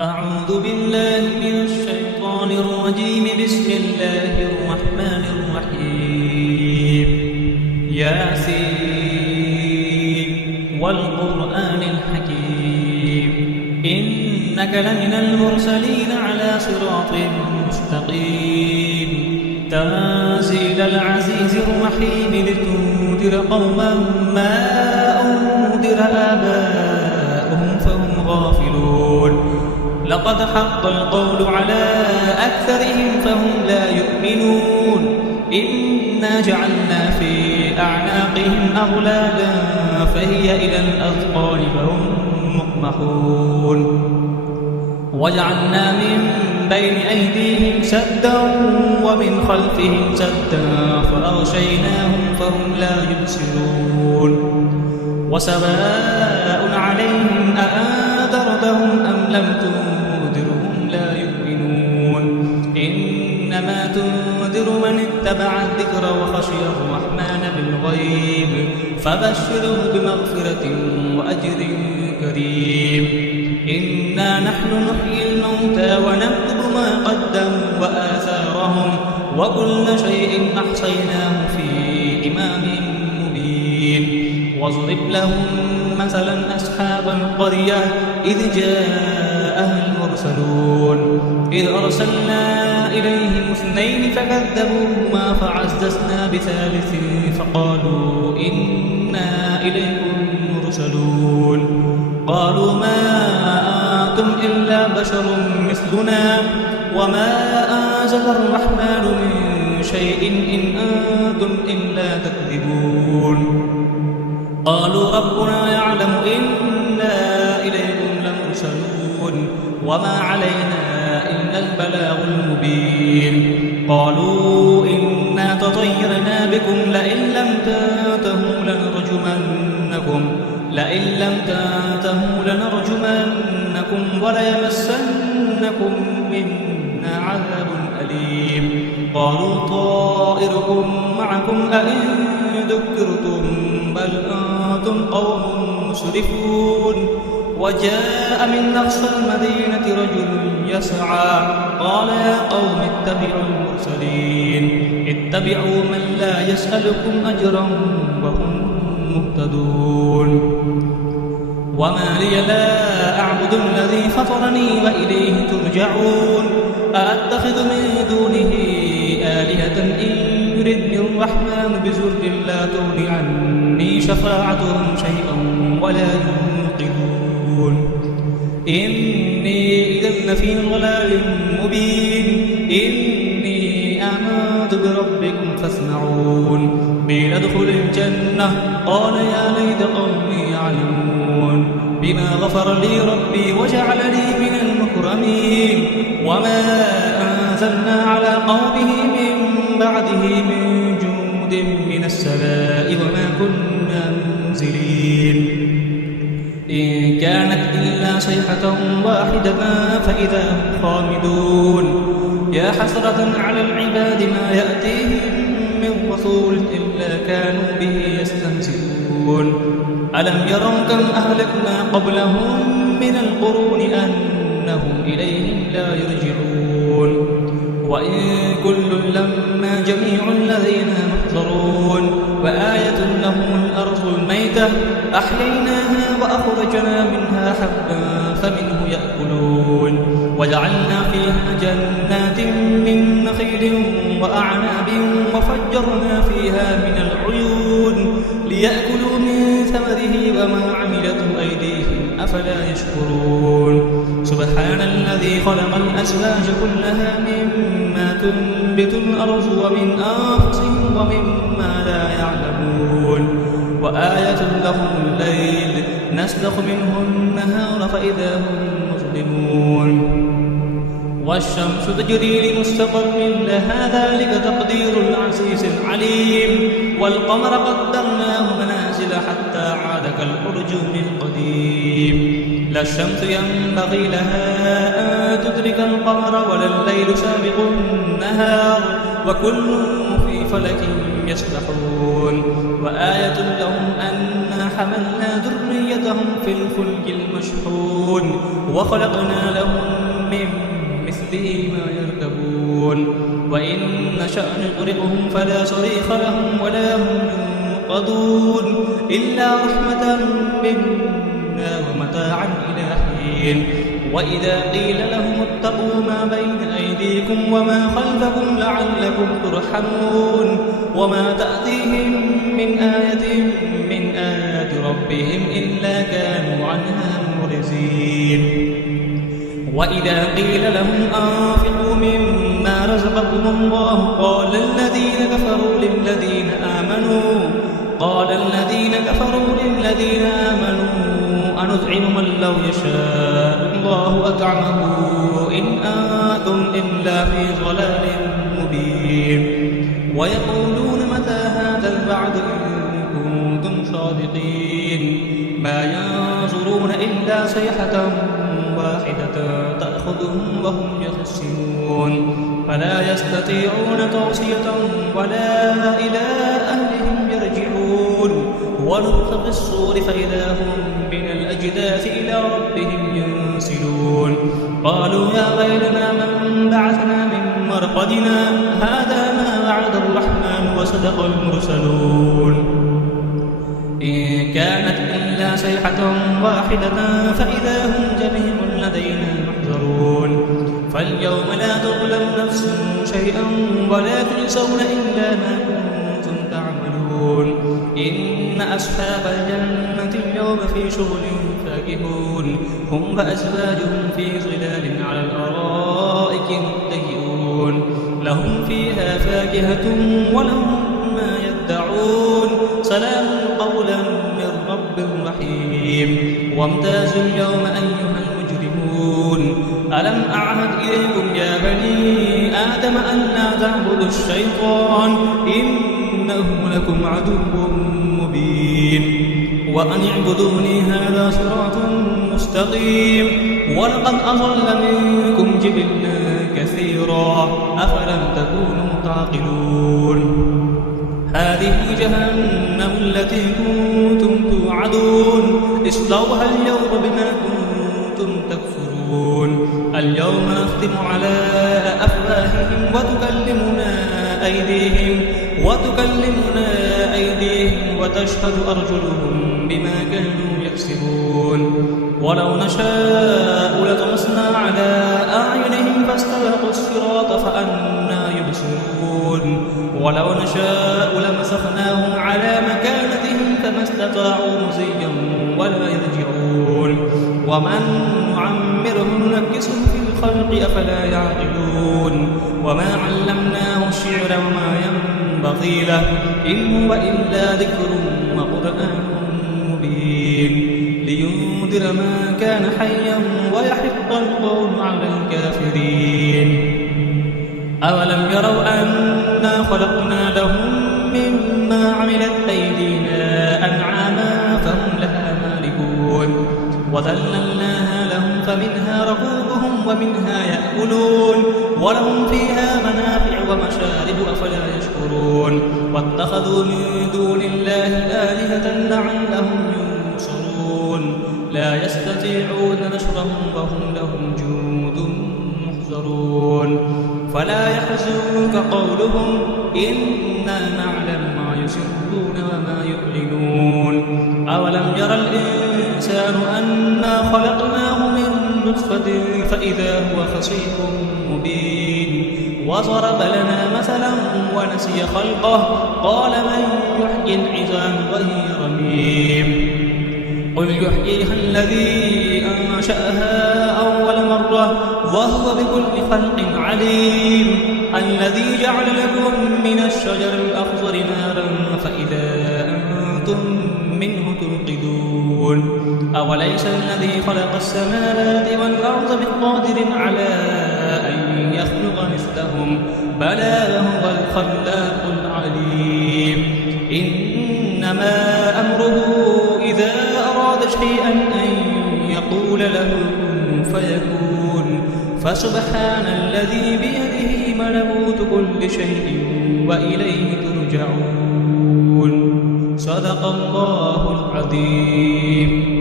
أعوذ بالله من الشيطان الرجيم. بسم الله الرحمن الرحيم. ياسين والقرآن الحكيم إنك لمن المرسلين على صراط مستقيم تنزيل العزيز الرحيم لتنذر قوما ما أنذر آباؤهم فهم غافلون. لقد حق القول على أكثرهم فهم لا يؤمنون. إنا جعلنا في أعناقهم أغلالا فهي إلى الأذقان فهم مقمحون. وجعلنا من بين أيديهم سدا ومن خلفهم سدا فأغشيناهم فهم لا يبصرون. وسواء عليهم أأنذرتهم أم لم تنذرهم لا يؤمنون. إنما تنذر من اتبع الذكر وخشي الرحمن بالغيب فبشره بمغفرة وأجر كريم. إنا نحن نحيي الموتى ونكتب ما قدموا وآثارهم وكل شيء أحصيناه في إمام مبين. واضرب لهم مثلا أصحاب القرية إذ جاءها المرسلون إذ أرسلنا إليهم اثنين فكذبوهما فعززنا بثالث فقالوا إنا إليكم مرسلون. قالوا ما أنتم إلا بشر مثلنا وما أنزل الرحمن من شيء إن أنتم إلا تكذبون. قالوا ربنا يعلم إنا إليكم لمرسلون وما علينا إلا البلاغ المبين. قالوا إنا تطيرنا بكم لئن لم تنتهوا لنرجمنكم وليمسنكم منا عذاب أليم. قالوا طائركم معكم أئن ذكرتم بل أنتم قوم مسرفون. وجاء من أقصى المدينة رجل يسعى قال يا قوم اتبعوا المرسلين اتبعوا من لا يسألكم أجرا وهم مهتدون. وما لي لا أعبد الذي فطرني وإليه ترجعون. أأتخذ من دونه آلهة إن يردني الرحمن بضر لا تغن عني شفاعتهم شيئا ولا ينقذون. إني إذا لفي ضلال مبين. إني آمنت بربكم فاسمعون. قيل ادخل الجنة قال يا ليت قومي يعلمون بما غفر لي ربي وجعلني من المكرمين. وما أنزلنا على قومه من بعده من جند من السماء وما كنا منزلين. إن كانت إلا صيحة واحدة فإذا هم خامدون. يا حسرة على العباد ما يأتيهم من رسول إلا كانوا به يستهزئون. ألم يروا كم أهلكنا قبلهم من القرون أنهم إليهم لا يرجعون. وإن كل لما جميع الذين محضرون. وآية لهم الأرض الميتة أحييناها وأخرجنا منها حبا فمنه يأكلون. وجعلنا فيها جنات من نخيل وأعناب وفجرنا فيها من العيون ليأكلوا من ثمره وما عملته أيديهم أفلا يشكرون. سبحان الذي خلق الأزواج كلها مما تنبت الأرض ومن أنفسهم ومما لا يعلمون. وآية لهم الليل نسلخ منه النهار فإذا هم مظلمون. والشمس تجري لمستقر لها ذلك تقدير العزيز العليم. والقمر قدرناه منازل حتى عاد كالأرجون القديم. لا الشمس ينبغي لها أن تدرك القمر ولا الليل سابق النهار وكل في فلك يسبحون. وآية لهم أنا حملنا ذريتهم في الفلك المشحون وخلقنا لهم تغرقهم فلا صريخ لهم ولا هم ينقذون إلا رحمة منا ومتاعا إلى حين وإذا قيل لهم اتقوا ما بين أيديكم وما خلفكم لعلكم ترحمون وما تأتيهم من آية من آيات ربهم إلا كانوا عنها معرضين وإذا قيل لهم أنفقوا مما رزقكم الله قال الذين كفروا للذين آمنوا أنطعم من لو يشاء الله أطعمه إن أنتم إلا في ضلال مبين ويقولون متى هذا الوعد إن كنتم صادقين ما ينظرون إلا صيحة واحدة تأخذهم وهم يخسرون فلا يستطيعون توصية ولا إلى أهلهم يرجعون ونفخ في الصور فإذا هم من الأجداث إلى ربهم ينسلون قالوا يا ويلنا من بعثنا من مرقدنا هذا ما وعد الرحمن وصدق المرسلون إن كانت إلا صيحة واحدة فإذا هم جميع لدينا محضرون فاليوم لا تظلم نفس شيئا ولا تجزون إلا ما كنتم تعملون إن أصحاب الجنة اليوم في شغل فاكهون هم وأزواجهم في ظلال على الأرائك متكئون لهم فيها فاكهة ولهم ما يدعون سلام قولا من رب رحيم وامتازوا اليوم أيها المجرمون ألم أعهد إليكم يا بني آدم أن لا تعبدوا الشيطان إنه لكم عدو مبين وأن اعبدوني هذا صراط مستقيم ولقد أضل منكم جبلا كثيرا أفلم تكونوا تعقلون هذه جهنم التي كنتم توعدون اصلوها اليوم بما كنتم تكفرون اليوم نختم على أفواههم وتكلمنا أيديهم وتشهد أرجلهم بما كانوا يكسبون ولو نشاء لطمسنا على أعينهم فاستبقوا الصراط فأنى يبصرون ولو نشاء لمسخناهم على مكانتهم فما استطاعوا مزيا ولا يرجعون ومن نعمره ننكسه في الخلق أفلا يعقلون وما علمناه الشعر وما ينبغي له إن هو إلا ذكر وقرآن مبين لينذر ما كان حيا ويحق القول على الكافرين أولم يروا أنا خلقنا لهم مما عملت أيدينا أنعاما فهم لها مالكون وذللناها لهم فمنها ركوبهم ومنها يأكلون ولهم فيها منافع ومشارب أفلا يشكرون واتخذوا من دون الله آلهة لعلهم ينصرون لا يستطيعون نصرهم وهم لهم جند محضرون فلا يحزنك قولهم إنا نعلم ما يسرون وما يعلنون أولم يرى الإنسان أنا خلقناه من نطفة فإذا هو خصيم مبين وضرب لنا مثلا ونسي خلقه قال من يحيي العظام وهي رميم قل يحييها الذي أنشأها أول مرة وهو بكل خلق عليم الذي جعل لكم من الشجر الأخضر نارا فإذا أنتم منه توقدون أوليس الذي خلق السماوات والأرض بقادر على أن يخلق مثلهم بلى وهو الخلاق العليم إنما أمره إذا أراد شيئا أن يقول له كن فيكون فسبحان الذي بيده ملكوت كل شيء وإليه ترجعون صدق الله العظيم.